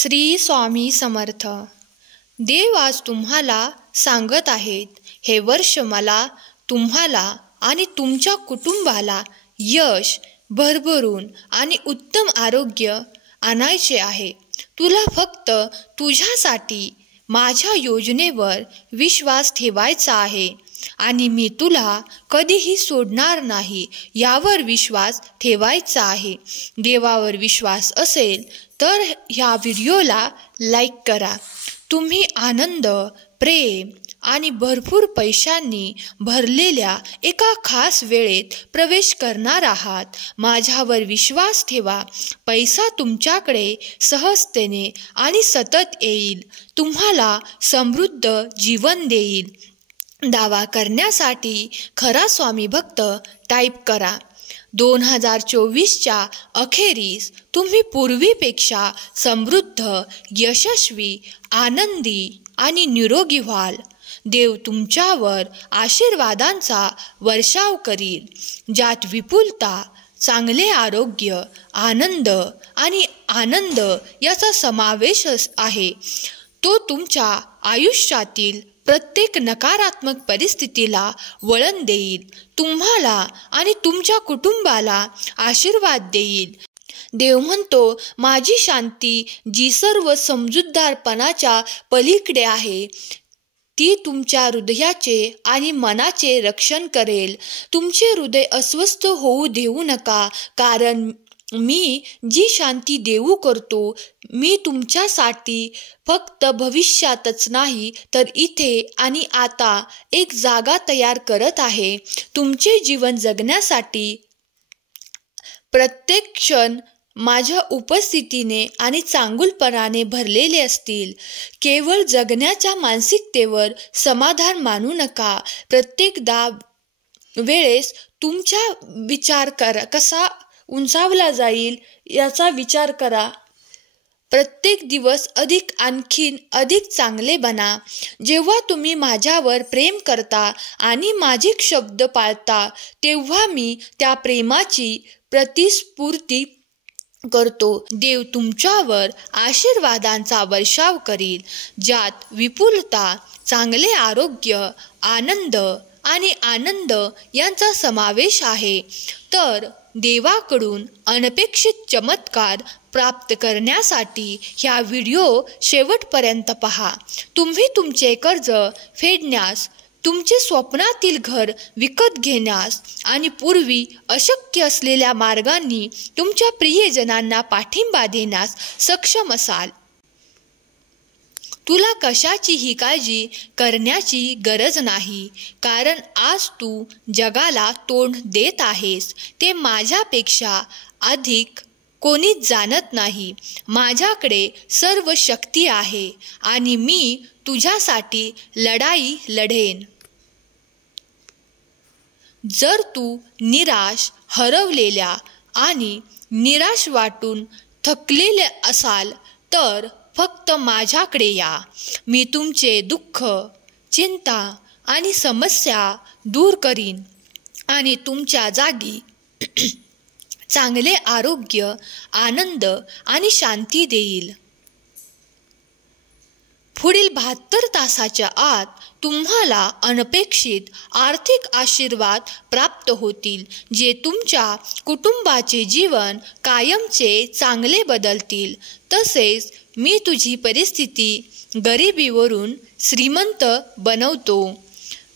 श्री स्वामी समर्थ. देव आज तुम्हाला सांगत आहेत, हे वर्ष मला तुम्हाला आणि तुमच्या कुटुंबाला यश, भरभरून आणि उत्तम आरोग्य आणायचे आहे. तुला फक्त तुझ्यासाठी माझ्या योजनेवर विश्वास ठेवायचा आहे आणि मी तुला कधीही सोडणार नाही यावर विश्वास ठेवायचा आहे. देवावर विश्वास असेल तर ह्या व्हिडिओला लाईक करा. तुम्ही आनंद, प्रेम आणि भरपूर पैशांनी भरलेल्या एका खास वेळेत प्रवेश करणार आहात. माझ्यावर विश्वास ठेवा. पैसा तुमच्याकडे सहजतेने आणि सतत येईल. तुम्हाला समृद्ध जीवन देईल. दावा करण्यासाठी खरा स्वामी भक्त टाईप करा. 2024च्या अखेरीस तुम्ही पूर्वीपेक्षा समृद्ध, यशस्वी, आनंदी आणि निरोगी व्हाल. देव तुमच्यावर आशीर्वादांचा वर्षाव करील, ज्यात विपुलता, चांगले आरोग्य, आनंद आणि आनंद याचा समावेश आहे. तो तुमच्या आयुष्यातील प्रत्येक नकारात्मक परिस्थितीला वळण देईल. तुम्हाला आणि तुमच्या कुटुंबाला आशीर्वाद देईल. देव म्हणतो, माझी शांती जी सर्व समजूतदारपणाच्या पलीकडे आहे, ती तुमच्या हृदयाचे आणि मनाचे रक्षण करेल. तुमचे हृदय अस्वस्थ होऊ देऊ नका, कारण मी जी शांती देऊ करतो, मी तुमच्यासाठी फक्त भविष्यातच नाही तर इथे आणि आता एक जागा तयार करत आहे. तुमचे जीवन जगण्यासाठी प्रत्येक क्षण माझ्या उपस्थितीने आणि चांगुलपणाने भरलेले असतील. केवळ जगण्याच्या मानसिकतेवर समाधान मानू नका. प्रत्येकदा वेळेस तुमचा विचार करा कसा उंचावला जाईल याचा विचार करा. प्रत्येक दिवस आणखीन अधिक चांगले बना. जेव्हा तुम्ही माझ्यावर प्रेम करता आणि माझे शब्द पाळता, तेव्हा मी त्या प्रेमाची प्रतिस्फूर्ती करतो. देव तुमच्यावर आशीर्वादांचा वर्षाव करील, ज्यात विपुलता, चांगले आरोग्य, आनंद आणि आनंद यांचा समावेश आहे. तर देवाकडून अनपेक्षित चमत्कार प्राप्त करण्यासाठी ह्या व्हिडिओ शेवटपर्यंत पहा. तुम्ही तुमचे कर्ज फेडण्यास, तुमचे स्वप्नातील घर विकत घेण्यास आणि पूर्वी अशक्य असलेल्या मार्गांनी तुमच्या प्रियजनांना पाठिंबा देण्यास सक्षम असाल. तुला कशाचीही काळजी करण्याची गरज नाही, कारण आज तू जगाला तोंड देत आहेस ते माझ्यापेक्षा अधिक कोणीच जाणत नाही. माझ्याकडे सर्व शक्ती आहे आणि मी तुझ्यासाठी लढाई लढेन. जर तू निराश, हरवलेल्या आणि निराश वाटून थकलेले असाल तर फक्त माझ्याकडे या. मी तुमचे दुःख, चिंता आणि समस्या दूर करीन आणि तुमच्या जागी चांगले आरोग्य, आनंद आणि शांती देईल. पुढील 72 तासाच्या आत तुम्हाला अनपेक्षित आर्थिक आशीर्वाद प्राप्त होतील, जे तुमच्या कुटुंबाचे जीवन कायमचे चांगले बदलतील. तसेच मी तुझी परिस्थिती गरिबीवरून श्रीमंत बनवतो.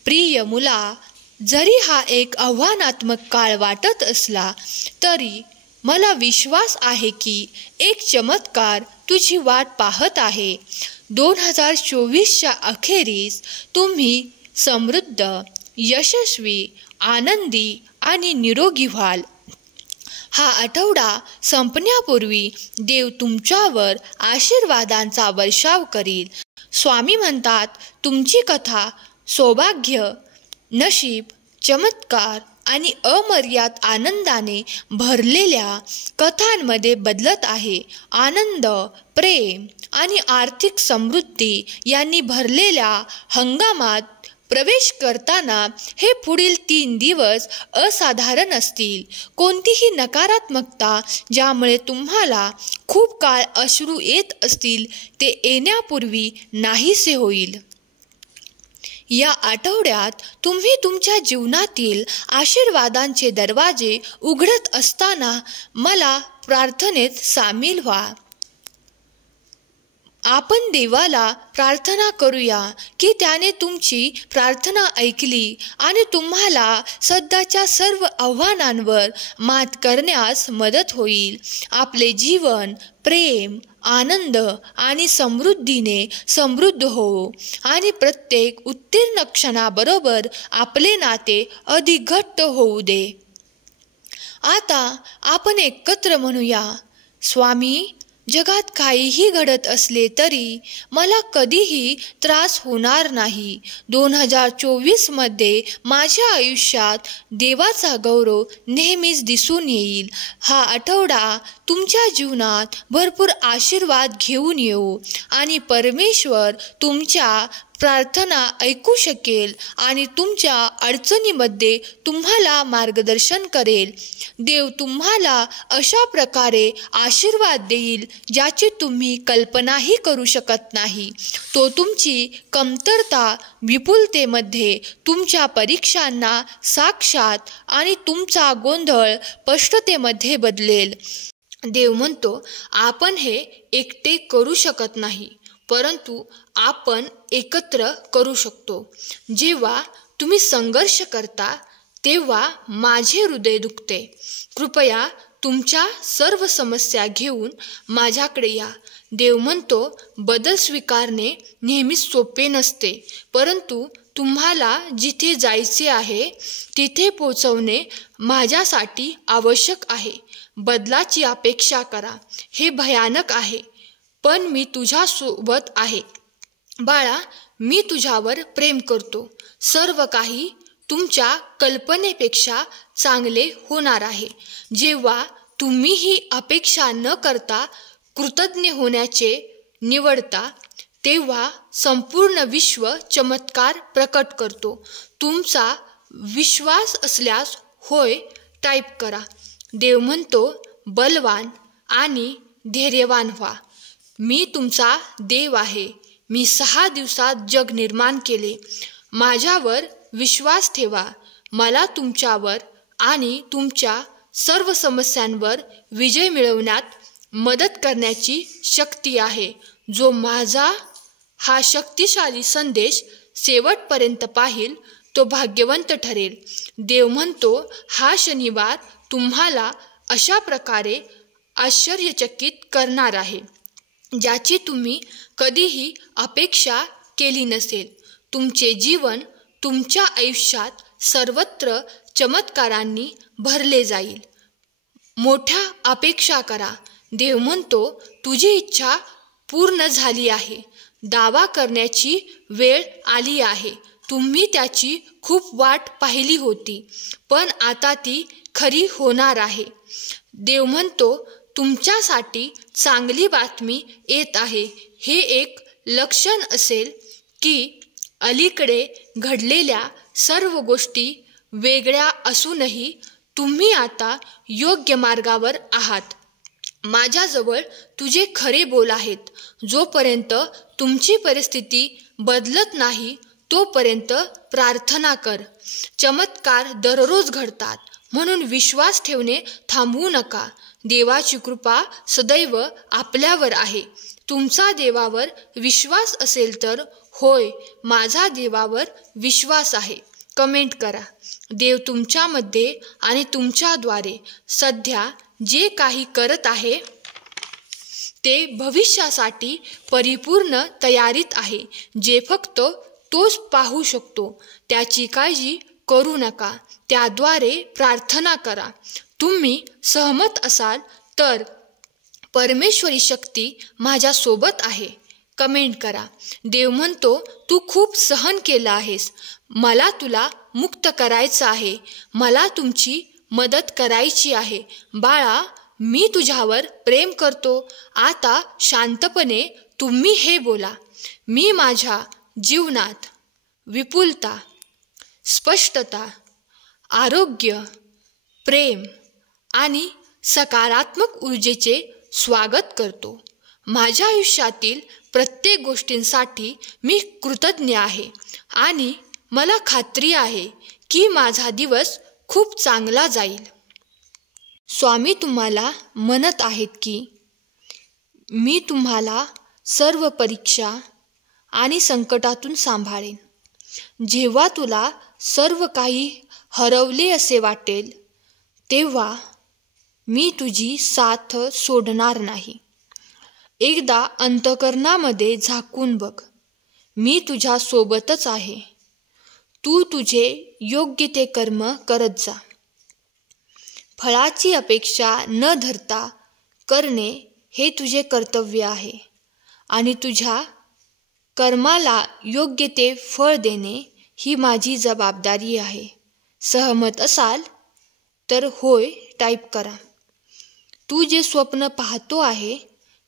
प्रिय मुला, जरी हा एक आव्हानात्मक काळ वाटत असला तरी मला विश्वास आहे की एक चमत्कार तुझी वाट पाहत आहे. 2024च्या अखेरीस तुम्ही समृद्ध, यशस्वी, आनंदी आणि निरोगी व्हाल. हा आठवडा संपण्यापूर्वी देव तुमच्यावर आशीर्वादांचा वर्षाव करील. स्वामी म्हणतात, तुमची कथा सौभाग्य, नशीब, चमत्कार आणि अमर्याद आनंदाने भरलेल्या कथांमध्ये बदलत आहे. आनंद, प्रेम आणि आर्थिक समृद्धी यांनी भरलेल्या हंगामात प्रवेश करताना हे पुढील 3 दिवस असाधारण असतील. कोणतीही नकारात्मकता ज्यामुळे तुम्हाला खूप काळ अश्रू येत असतील ते येण्यापूर्वी नाहीसे होईल. या आठवड्यात तुम्ही तुमच्या जीवनातील आशीर्वादांचे दरवाजे उघडत असताना मला प्रार्थनेत सामील व्हा. आपण देवाला प्रार्थना करूया की त्याने तुमची प्रार्थना ऐकली आणि तुम्हाला सध्याच्या सर्व आव्हानांवर मात करण्यास मदत होईल. आपले जीवन प्रेम, आनंद आणि समृद्धीने समृद्ध हो आणि प्रत्येक उत्तीर्ण क्षणाबरोबर आपले नाते अधिक घट्ट होऊ दे. आता आपण एकत्र म्हणूया, स्वामी, जगात काहीही घडत असले तरी मला कधीही त्रास होणार नाही. 2024 मध्ये माझ्या आयुष्यात देवाचा गौरव नेहमीच दिसून येईल. हा आठवडा तुमच्या जीवनात भरपूर आशीर्वाद घेऊन येऊ आणि परमेश्वर तुमच्या प्रार्थना ऐकू शकेल आणि तुमच्या अडचणीमध्ये तुम्हाला मार्गदर्शन करेल. देव तुम्हाला अशा प्रकारे आशीर्वाद देईल ज्याची तुम्ही कल्पनाही करू शकत नाही. तो तुमची कमतरता विपुलतेमध्ये, तुमच्या परीक्षांना साक्षात आणि तुमचा गोंधळ स्पष्टतेमध्ये बदलेल. देव म्हणतो, आपण हे एकटे करू शकत नाही, परंतु आपण एकत्र करू शकतो. जेव्हा तुम्ही संघर्ष करता तेव्हा माझे हृदय दुखते. कृपया तुमच्या सर्व समस्या घेऊन माझ्याकडे या. देव म्हणतो, बदल स्वीकारणे नेहमीच सोपे नसते, परंतु तुम्हाला जिथे जायचे आहे तिथे पोहोचवणे माझ्यासाठी आवश्यक आहे. बदलाची अपेक्षा करा, हे भयानक आहे, पण मी तुझ्यासोबत आहे. बाळा, मी तुझ्यावर प्रेम करतो. सर्व काही तुमच्या कल्पनेपेक्षा चांगले होणार आहे. जेव्हा तुम्ही ही अपेक्षा न करता कृतज्ञ होण्याचे निवडता तेव्हा संपूर्ण विश्व चमत्कार प्रकट करतो. तुमचा विश्वास असल्यास होय टाईप करा. देव म्हणतो, बलवान आणि धैर्यवान व्हा. मी तुमचा देव आहे. मी 6 दिवसात जग निर्माण केले. माझ्यावर विश्वास ठेवा. मला तुमच्यावर आणि तुमच्या सर्व समस्यांवर विजय मिळवण्यात मदत करण्याची शक्ती आहे. जो माझा हा शक्तिशाली संदेश शेवटपर्यंत पाहिल तो भाग्यवंत ठरेल. देव म्हणतो, हा शनिवार तुम्हाला अशा प्रकारे आश्चर्यचकित करणार आहे ज्याची तुम्ही कधीही अपेक्षा केली नसेल. तुमचे जीवन तुमच्या आयुष्यात सर्वत्र चमत्कारांनी भरले जाईल. मोठ्या अपेक्षा करा. देव म्हणतो, तुझी इच्छा पूर्ण झाली आहे. दावा करण्याची वेळ आली आहे. तुम्ही त्याची खूप वाट पाहिली होती, पण आता ती खरी होणार आहे. देव म्हणतो, तुमच्यासाठी चांगली बातमी येत आहे. हे एक लक्षण असेल की अलीकडे घडलेल्या सर्व गोष्टी वेगळ्या असूनही तुम्ही आता योग्य मार्गावर आहात. माझ्याजवळ तुझे खरे बोल आहेत. जोपर्यंत तुमची परिस्थिती बदलत नाही तोपर्यंत प्रार्थना कर. चमत्कार दररोज घडतात, म्हणून विश्वास ठेवणे थांबवू नका. देवाची कृपा सदैव आपल्यावर आहे. तुमचा देवावर विश्वास असेल तर होय, माझा देवावर विश्वास आहे कमेंट करा. देव तुमच्यामध्ये आणि तुमच्याद्वारे सध्या जे काही करत आहे ते भविष्यासाठी परिपूर्ण तयारीत आहे. जे फक्त तोच पाहू शकतो. त्याची काळजी करू नका. त्याद्वारे प्रार्थना करा. तुम्ही सहमत असाल तर परमेश्वरी शक्ती माझ्यासोबत आहे कमेंट करा. देव म्हणतो, तू खूप सहन केलं आहेस. मला तुला मुक्त करायचं आहे. मला तुमची मदत करायची आहे. बाळा, मी तुझ्यावर प्रेम करतो. आता शांतपणे तुम्ही हे बोला, मी माझ्या जीवनात विपुलता, स्पष्टता, आरोग्य, प्रेम आणि सकारात्मक ऊर्जेचे स्वागत करतो. माझ्या आयुष्यातील प्रत्येक गोष्टींसाठी मी कृतज्ञ आहे आणि मला खात्री आहे की माझा दिवस खूप चांगला जाईल. स्वामी तुम्हाला म्हणत आहेत की मी तुम्हाला सर्व परीक्षा आणि संकटातून सांभाळेन. जेव्हा तुला सर्व काही हरवले असे वाटेल तेव्हा मी तुझी साथ सोडणार नाही. एकदा अंतःकरणामध्ये झाकून बघ, मी तुझ्या सोबतच आहे. तू तुझे योग्य ते कर्म करत जा. फळाची अपेक्षा न धरता करणे हे तुझे कर्तव्य आहे आणि तुझ्या कर्माला योग्य ते फळ देणे ही माझी जबाबदारी आहे. सहमत असाल तर होय टाईप करा. तू जे स्वप्न पाहतो आहे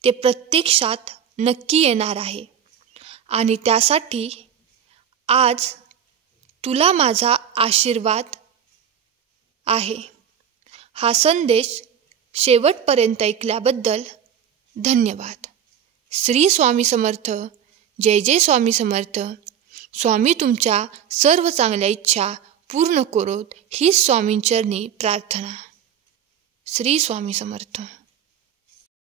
ते प्रत्यक्षात नक्की येणार आहे आणि त्यासाठी आज तुला माझा आशीर्वाद आहे. हा संदेश शेवटपर्यंत ऐकल्याबद्दल धन्यवाद. श्री स्वामी समर्थ. जय जय स्वामी समर्थ. स्वामी तुमच्या सर्व चांगल्या इच्छा पूर्ण करोत हीच स्वामींचरणी प्रार्थना. श्री स्वामी समर्थ.